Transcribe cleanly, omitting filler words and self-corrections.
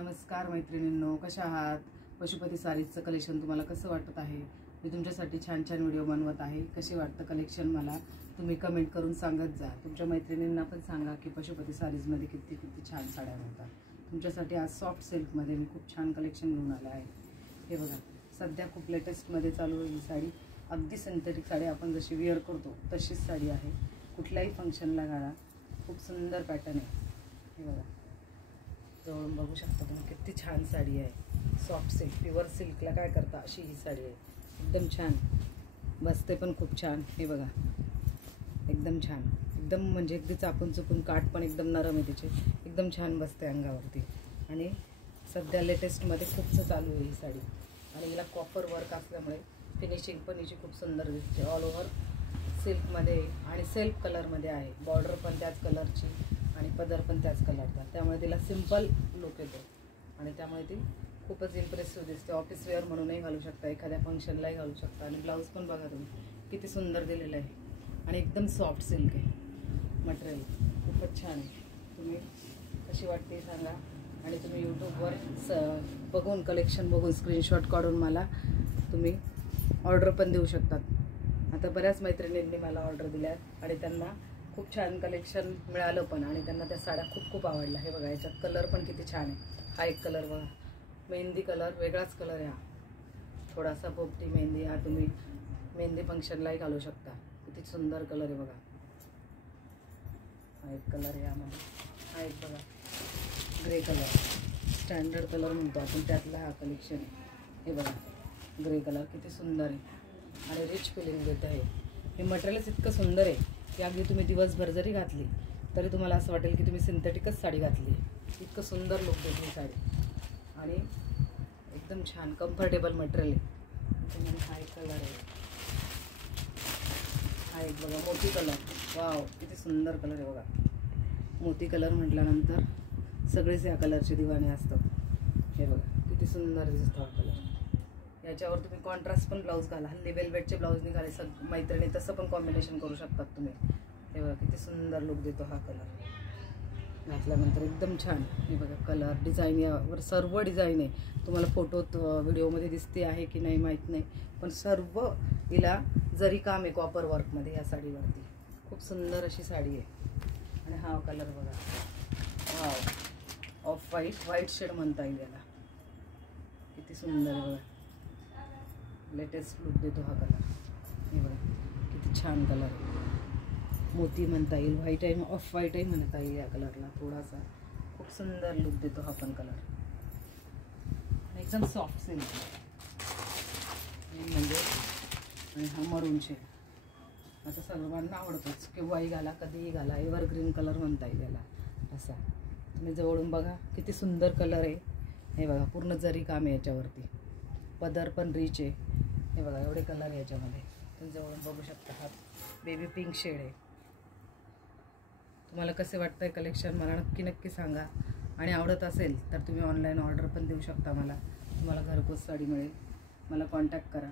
नमस्कार मैत्रिणींनो, कशा आहात? पशुपती सारीजचं कलेक्शन तुम्हाला कसं वाटत आहे? मी तुमच्यासाठी छान छान व्हिडिओ बनवत आहे. कसे वाटतं कलेक्शन मला तुम्ही कमेंट करून सांगत जा. तुमच्या मैत्रिणींना पण सांगा की पशुपती सारीजमध्ये किती छान साड्या मिळतात. तुमच्यासाठी आज सॉफ्ट सिल्कमध्ये मी खूप छान कलेक्शन घेऊन आले आहे. हे बघा, सध्या खूप लेटेस्टमध्ये चालू आहे ही साडी. अगदी सिंथेटिक साडी आपण जशी वेअर करतो तशीच साडी आहे. कुठल्याही फंक्शनला घाला, खूप सुंदर पॅटर्न आहे. हे बघा, जवळून बघू शकता तुम्ही, किती छान साडी आहे. सॉफ्ट सिल्क, प्युअर सिल्कला काय करता अशी ही साडी आहे. एकदम छान बसते, पण खूप छान. हे बघा, एकदम छान, एकदम म्हणजे अगदी चापून चुपून, काठ पण एकदम नरम आहे तिचे, एकदम छान बसते अंगावरती. आणि सध्या लेटेस्टमध्ये खूपच चालू आहे ही साडी. आणि हिला कॉपर वर्क असल्यामुळे फिनिशिंग पण हिची खूप सुंदर दिसते. ऑल ओव्हर सिल्कमध्ये आणि सेल्फ कलरमध्ये आहे. बॉर्डर पण त्याच कलरची आणि पदर पण त्याच कलरचा, त्यामुळे तिला सिंपल लुक येतो आणि त्यामुळे ती खूपच इम्प्रेसिव्ह दिसते. ऑफिस वेअर म्हणूनही घालू शकता, एखाद्या फंक्शनलाही घालू शकता. आणि ब्लाऊज पण बघा तुम्ही किती सुंदर दिलेलं आहे. आणि एकदम सॉफ्ट सिल्क आहे मटेरियल, खूपच छान आहे. तुम्ही कशी वाटते सांगा. आणि तुम्ही यूट्यूबवर बघून, कलेक्शन बघून स्क्रीनशॉट काढून मला तुम्ही ऑर्डर पण देऊ शकतात. आता बऱ्याच मैत्रिणींनी मला ऑर्डर दिल्यात आणि त्यांना खूप छान कलेक्शन मिळालं पण, आणि त्यांना त्या साड्या खूप आवडल्या. हे बघा, याच्यात कलर पण किती छान आहे. हा एक कलर बघा, मेहंदी कलर, वेगळाच कलर आहे हा, थोडासा पोपटी मेहंदी. हा तुम्ही मेहंदी फंक्शनलाही घालू शकता. किती सुंदर कलर आहे बघा. हा एक कलर आहे यामध्ये. हा एक बघा, ग्रे कलर, स्टँडर्ड कलर म्हणतो आपण, त्यातला हा कलेक्शन आहे. हे बघा, ग्रे कलर किती सुंदर आहे आणि रिच फिलिंग देत आहे. हे मटेरियलच इतकं सुंदर आहे की अगदी तुम्ही दिवसभर जरी घातली तरी तुम्हाला असं वाटेल की तुम्ही सिंथेटिकच साडी घातली. इतकं सुंदर लुक देते ही साडी आणि एकदम छान कम्फर्टेबल मटेरियल आहे. हा एक कलर आहे. हा एक बघा, मोती कलर. वाव, किती सुंदर कलर आहे बघा. मोती कलर म्हटल्यानंतर सगळेच या कलरचे दिवाणे असतात. हे बघा, किती सुंदर दिसतो हा कलर. याच्यावर तुम्ही कॉन्ट्रास्ट पण ब्लाऊज घाला. हल्ली वेलवेटचे ब्लाऊज निघाले मैत्रिणी, तसं पण कॉम्बिनेशन करू शकतात तुम्ही. हे बघा, किती सुंदर लुक देतो हा कलर घातल्यानंतर, एकदम छान. हे बघा, कलर डिझाईन, यावर सर्व डिझाईन आहे. तुम्हाला फोटोत व्हिडिओमध्ये दिसते आहे की नाही माहीत नाही, पण सर्व हिला जरी काम आहे कॉपर वर्कमध्ये या साडीवरती. खूप सुंदर अशी साडी आहे. आणि हा कलर बघा, वाव, ऑफ व्हाईट शेड म्हणता येईल याला. किती सुंदर आहे बघा, लेटेस्ट लुक देतो हा कलर. हे बघा, किती छान कलर आहे. मोती म्हणता येईल, व्हाईट आहे, ऑफ व्हाईटही म्हणता येईल या कलरला थोडासा. खूप सुंदर लुक देतो हा पण कलर. एकदम सॉफ्ट सिल्क म्हणजे. आणि हा मरून शेड आता सर्वांना आवडतोच, केव्हाही घाला, कधीही घाला. एव्हरग्रीन कलर म्हणता येईल याला असा. तुम्ही जवळून बघा, किती सुंदर कलर आहे. हे बघा, पूर्ण जरी काम आहे याच्यावरती, पदर पण रिच आहे. हे बघा, एवढे कलर आहे याच्यामध्ये, तुम्ही जवळून बघू शकता. हा बेबी पिंक शेड आहे. तुम्हाला कसे वाटतंय कलेक्शन मला नक्की सांगा. आणि आवडत असेल तर तुम्ही ऑनलाईन ऑर्डर पण देऊ शकता मला. तुम्हाला घरपोच साडी मिळेल. मला कॉन्टॅक्ट करा.